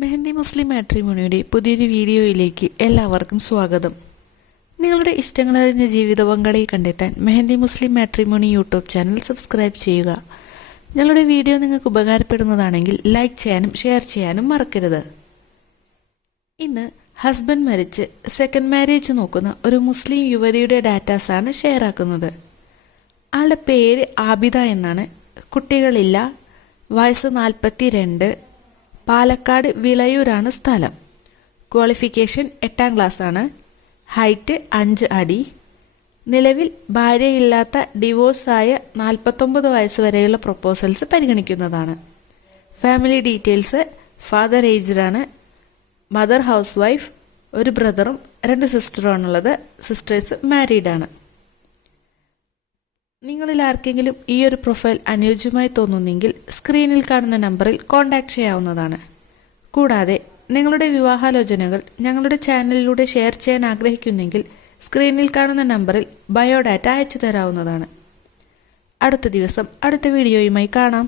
മെഹന്തി മുസ്ലിം മാട്രിമോണിയുടെ പുതിയൊരു വീഡിയോയിലേക്ക് എല്ലാവർക്കും സ്വാഗതം. നിങ്ങളുടെ ഇഷ്ടങ്ങളറിഞ്ഞ ജീവിത പങ്കാളിയെ കണ്ടെത്താൻ Mehandi Muslim matrimony YouTube channel subscribe ചെയ്യുക. ഞങ്ങളുടെ വീഡിയോ നിങ്ങൾക്ക് ഉപകാരപ്പെടുന്നതാണെങ്കിൽ ലൈക്ക് ചെയ്യാനും ഷെയർ ചെയ്യാനും മറക്കരുത്. ഇന്ന് ഹസ്ബൻഡ് മരിച്ച് സെക്കൻഡ് മാരേജ് നോക്കുന്ന ഒരു മുസ്ലിം യുവതിയുടെ ഡാറ്റാസാണ് ഷെയർ ആക്കുന്നത്. ആളുടെ പേര് ആബിദ എന്നാണ്. കുട്ടികളില്ല. വയസ്സ് നാൽപ്പത്തി രണ്ട് പാലക്കാട് വിളയൂരാണ് സ്ഥലം. ക്വാളിഫിക്കേഷൻ എട്ടാം ക്ലാസ്സാണ്. ഹൈറ്റ് അഞ്ച് അടി. നിലവിൽ ഭാര്യയില്ലാത്ത ഡിവോഴ്സായ നാൽപ്പത്തൊമ്പത് വയസ്സ് വരെയുള്ള പ്രൊപ്പോസൽസ് പരിഗണിക്കുന്നതാണ്. ഫാമിലി ഡീറ്റെയിൽസ് ഫാദർ ഏജ്ഡാണ്. മദർ ഹൗസ് വൈഫ് ഒരു ബ്രദറും രണ്ട് സിസ്റ്ററുമാണുള്ളത്. സിസ്റ്റേഴ്സ് മാരീഡാണ്. നിങ്ങളിൽ ആർക്കെങ്കിലും ഈ ഒരു പ്രൊഫൈൽ അനുയോജ്യമായി തോന്നുന്നെങ്കിൽ സ്ക്രീനിൽ കാണുന്ന നമ്പറിൽ കോൺടാക്ട് ചെയ്യാവുന്നതാണ്. കൂടാതെ നിങ്ങളുടെ വിവാഹാലോചനകൾ ഞങ്ങളുടെ ചാനലിലൂടെ ഷെയർ ചെയ്യാൻ ആഗ്രഹിക്കുന്നെങ്കിൽ സ്ക്രീനിൽ കാണുന്ന നമ്പറിൽ ബയോഡാറ്റ അയച്ചു തരാവുന്നതാണ് അടുത്ത ദിവസം അടുത്ത വീഡിയോയുമായി കാണാം.